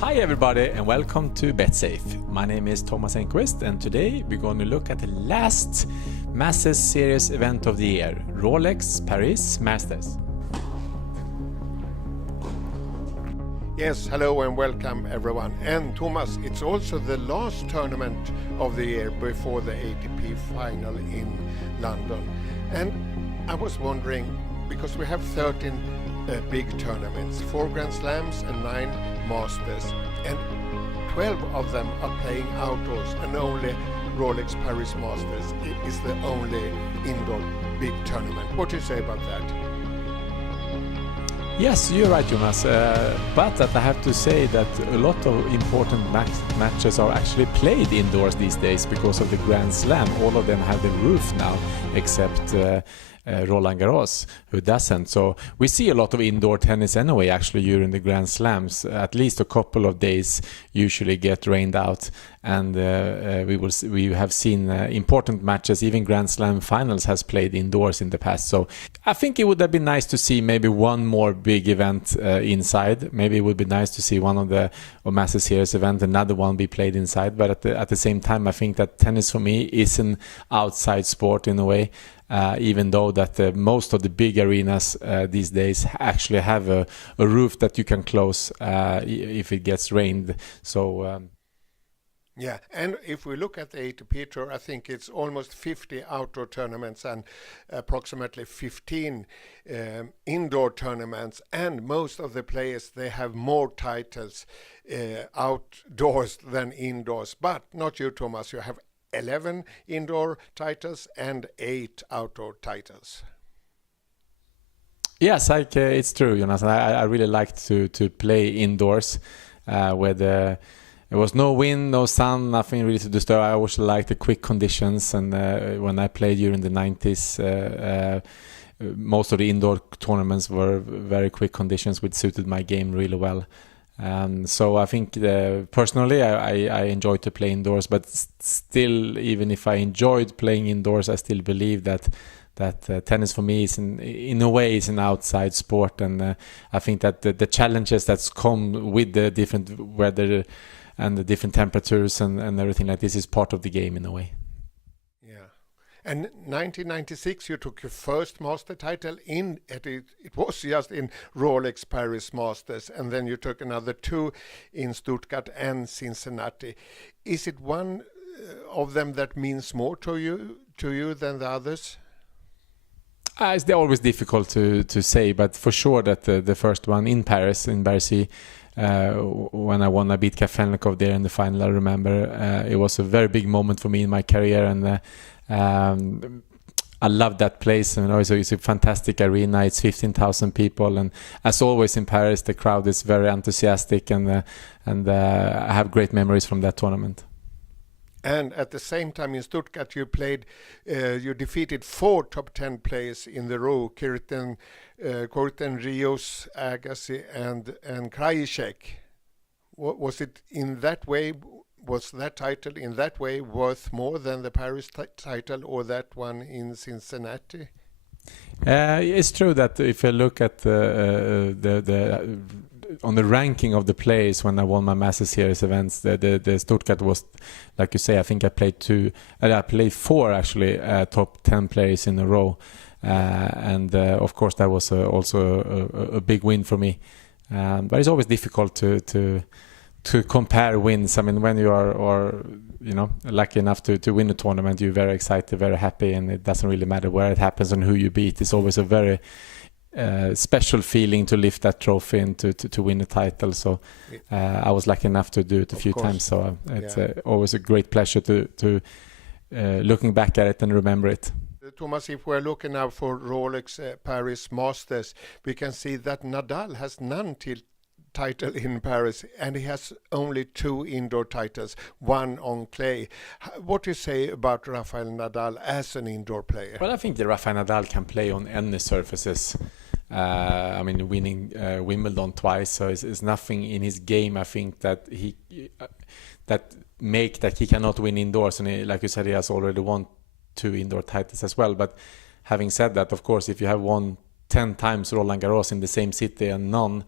Hi everybody and welcome to BetSafe. My name is Thomas Enqvist and today we're going to look at the last Masters Series event of the year, Rolex Paris Masters. Yes, hello and welcome everyone. And Thomas, it's also the last tournament of the year before the ATP final in London. And I was wondering, because we have 13 big tournaments, 4 Grand Slams and 9 Masters, and 12 of them are playing outdoors, and only Rolex Paris Masters is the only indoor big tournament. What do you say about that? Yes, you're right, Jonas. But I have to say that a lot of important matches are actually played indoors these days because of the Grand Slam. All of them have the roof now, except Roland Garros, who doesn't. So we see a lot of indoor tennis anyway, actually, during the Grand Slams. At least a couple of days usually get rained out, and we have seen important matches. Even Grand Slam finals has played indoors in the past. So I think it would have been nice to see maybe one more big event inside. Maybe it would be nice to see one of the Masters Series event, another one be played inside. But at the same time, I think that tennis for me is an outside sport in a way. Even though that most of the big arenas these days actually have a roof that you can close if it gets rained. So yeah, and if we look at the ATP Tour, I think it's almost 50 outdoor tournaments and approximately 15 indoor tournaments, and most of the players, they have more titles outdoors than indoors. But not you, Thomas, you have 11 indoor titles and 8 outdoor titles. Yes, it's true, Jonas. I really liked to play indoors where there was no wind, no sun, nothing really to disturb. I always liked the quick conditions, and when I played during the 90s, most of the indoor tournaments were very quick conditions, which suited my game really well. So I think personally I enjoy to play indoors, but still, even if I enjoyed playing indoors, I still believe that tennis for me is in a way is an outside sport, and I think that the challenges that's come with the different weather and the different temperatures and everything like this is part of the game in a way. And 1996, you took your first master title it was just in Rolex Paris Masters, and then you took another 2 in Stuttgart and Cincinnati. Is it one of them that means more to you than the others? It's always difficult to say, but for sure that the first one in Paris, in Bercy, when I won, I beat Kafelnikov there in the final. I remember it was a very big moment for me in my career, and I love that place. It's a fantastic arena. It's 15,000 people, and as always in Paris, the crowd is very enthusiastic, and I have great memories from that tournament. And at the same time in Stuttgart, you defeated 4 top 10 players in the row: Kirten, Rios, Agassi, and Krajicek. Was it in that way? Was that title in that way worth more than the Paris title or that one in Cincinnati? It's true that if you look at the on the ranking of the players when I won my Masters Series events, the Stuttgart was, like you say, I think I played 4 actually top 10 players in a row, and of course that was also a big win for me. But it's always difficult to compare wins. I mean, when you are lucky enough to win a tournament, you're very excited, very happy, and it doesn't really matter where it happens and who you beat. It's always a very special feeling to lift that trophy and to win a title. So I was lucky enough to do it a few times. So it's always a great pleasure to looking back at it and remember it. Thomas, if we're looking now for Rolex Paris Masters, we can see that Nadal has none title in Paris, and he has only 2 indoor titles, 1 on clay. What do you say about Rafael Nadal as an indoor player? Well, I think that Rafael Nadal can play on any surfaces. Winning Wimbledon twice, so it's nothing in his game, I think, that he cannot win indoors. And like you said, he has already won 2 indoor titles as well. But having said that, of course, if you have won 10 times Roland Garros in the same city and none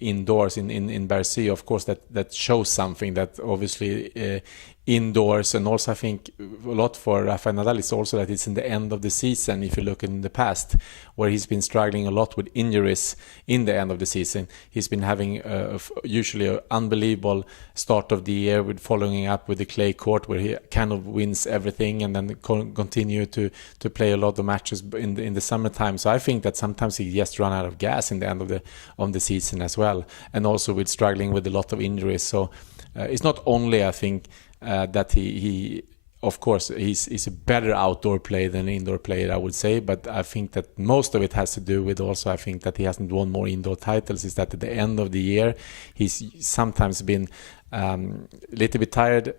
indoors in Bercy. Of course, that shows something that obviously indoors, and also I think a lot for Rafael Nadal is also that it's in the end of the season. If you look in the past, where he's been struggling a lot with injuries in the end of the season, he's been having usually an unbelievable start of the year with following up with the clay court, where he kind of wins everything and then continue to play a lot of matches in the summertime. So I think that sometimes he just run out of gas in the end of the season as well, and also with struggling with a lot of injuries. So it's not only, I think, that he of course he's a better outdoor player than an indoor player, I would say, but I think that most of it has to do with also, I think that he hasn't won more indoor titles, is that at the end of the year he's sometimes been a little bit tired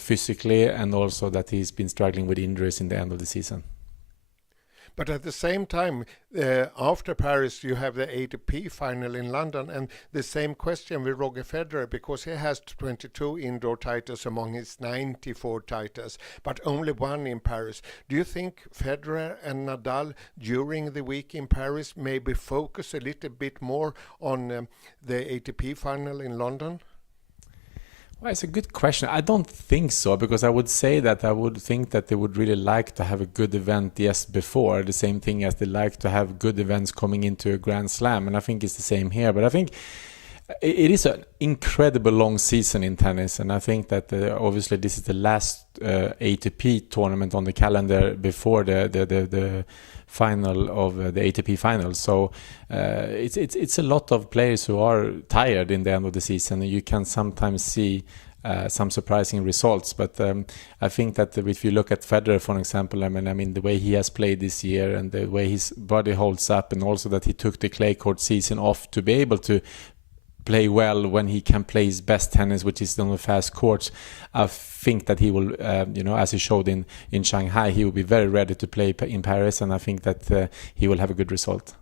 physically, and also that he's been struggling with injuries in the end of the season. But at the same time, after Paris, you have the ATP final in London, and the same question with Roger Federer, because he has 22 indoor titles among his 94 titles, but only one in Paris. Do you think Federer and Nadal during the week in Paris maybe focus a little bit more on the ATP final in London? Well, it's a good question. I don't think so, because I would say that I would think that they would really like to have a good event before, the same thing as they like to have good events coming into a Grand Slam, and I think it's the same here. But I think it is an incredible long season in tennis, and I think that obviously this is the last ATP tournament on the calendar before the final of the ATP final. So it's a lot of players who are tired in the end of the season, and you can sometimes see some surprising results. But I think that if you look at Federer, for example, I mean the way he has played this year and the way his body holds up, and also that he took the clay court season off to be able to play well when he can play his best tennis, which is on the fast courts. I think that he will, as he showed in Shanghai, he will be very ready to play in Paris, and I think that he will have a good result.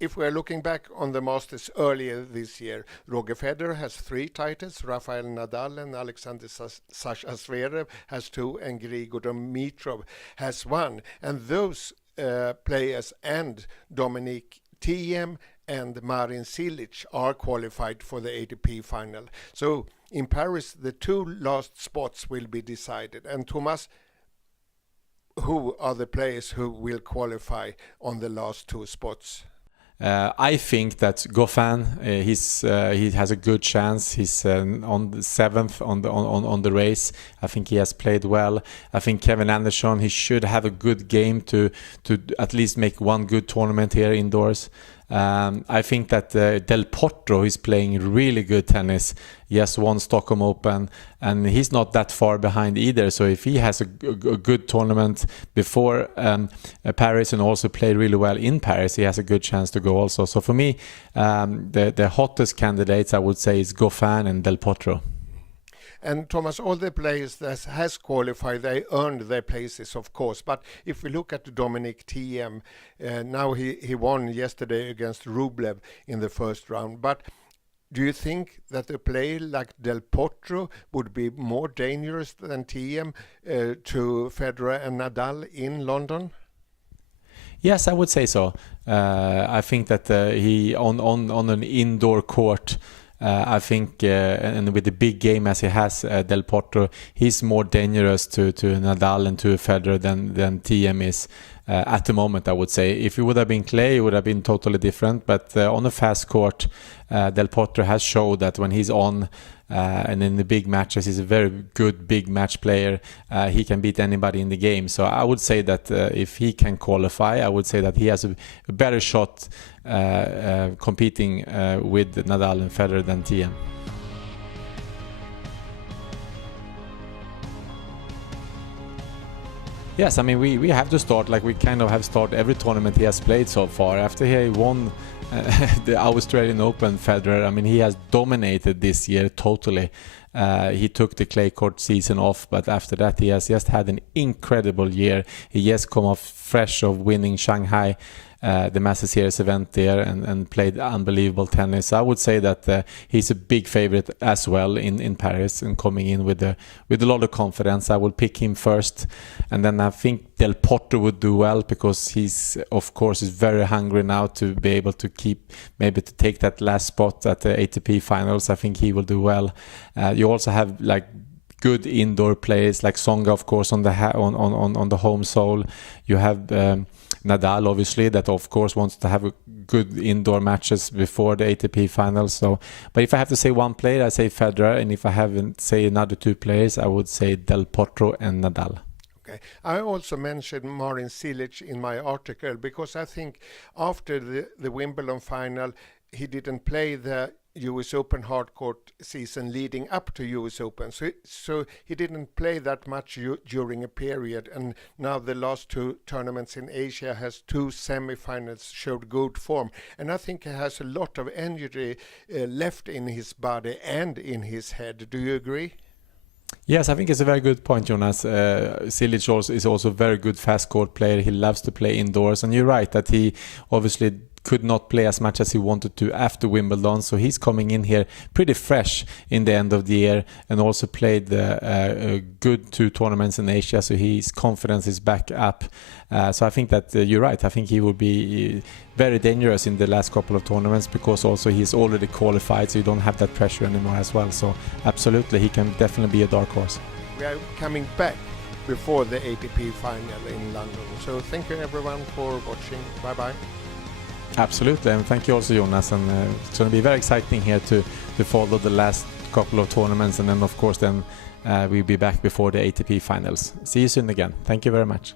If we're looking back on the Masters earlier this year, Roger Federer has 3 titles, Rafael Nadal and Alexander Sasha Zverev has 2, and Grigor Dimitrov has 1. And those players and Dominic Thiem and Marin Cilic are qualified for the ATP final. So in Paris, the 2 last spots will be decided. And Thomas, who are the players who will qualify on the last 2 spots? I think that Goffin, he has a good chance. He's on the 7th on the race. I think he has played well. I think Kevin Anderson, he should have a good game to at least make one good tournament here indoors. I think that Del Potro is playing really good tennis. He has won Stockholm Open, and he's not that far behind either. So if he has a good tournament before Paris and also play really well in Paris, he has a good chance to go also. So for me, the hottest candidates, I would say, is Goffin and Del Potro. And Thomas, all the players that has qualified, they earned their places, of course. But if we look at Dominic Thiem, now he won yesterday against Rublev in the first round. But do you think that a player like Del Potro would be more dangerous than Thiem to Federer and Nadal in London? Yes, I would say so. I think that he on an indoor court, I think, and with the big game as he has, Del Potro, he's more dangerous to Nadal and to Federer than Thiem is at the moment, I would say. If it would have been clay, it would have been totally different. But on a fast court, Del Potro has showed that when he's on, and in the big matches, he's a very good big match player. He can beat anybody in the game. So I would say that if he can qualify, I would say that he has a better shot competing with Nadal and Federer than Thiem. Yes, I mean, we have to start like we kind of have started every tournament he has played so far. After he won the Australian Open, Federer, I mean, he has dominated this year totally. He took the clay court season off, but after that he has just had an incredible year. He just come off fresh of winning Shanghai. the Master Series event there and played unbelievable tennis. I would say that he's a big favorite as well in Paris and coming in with a lot of confidence. I will pick him first, and then I think Del Potro would do well because he's of course is very hungry now to be able to maybe to take that last spot at the ATP finals. I think he will do well. You also have like good indoor players like Tsonga, of course, on the home soil. You have Nadal, obviously, that of course wants to have good indoor matches before the ATP finals. So, but if I have to say one player, I say Federer, and if I haven't say another two players, I would say Del Potro and Nadal. Okay. I also mentioned Marin Cilic in my article because I think after the Wimbledon final, he didn't play the US Open hardcourt season leading up to US Open. So he didn't play that much during a period, and now the last two tournaments in Asia has two semifinals showed good form, and I think he has a lot of energy left in his body and in his head. Do you agree? Yes, I think it's a very good point, Jonas. Cilic is also a very good fast court player. He loves to play indoors, and you're right that he obviously could not play as much as he wanted to after Wimbledon, so he's coming in here pretty fresh in the end of the year, and also played a good two tournaments in Asia, so his confidence is back up. So I think that you're right. I think he will be very dangerous in the last couple of tournaments because also he's already qualified, so you don't have that pressure anymore as well. So absolutely, he can definitely be a dark horse. We are coming back before the ATP final in London. So thank you everyone for watching. Bye bye. Absolutely, and thank you also, Jonas, and it's going to be very exciting here to follow the last couple of tournaments, and then of course we'll be back before the ATP finals. See you soon again. Thank you very much.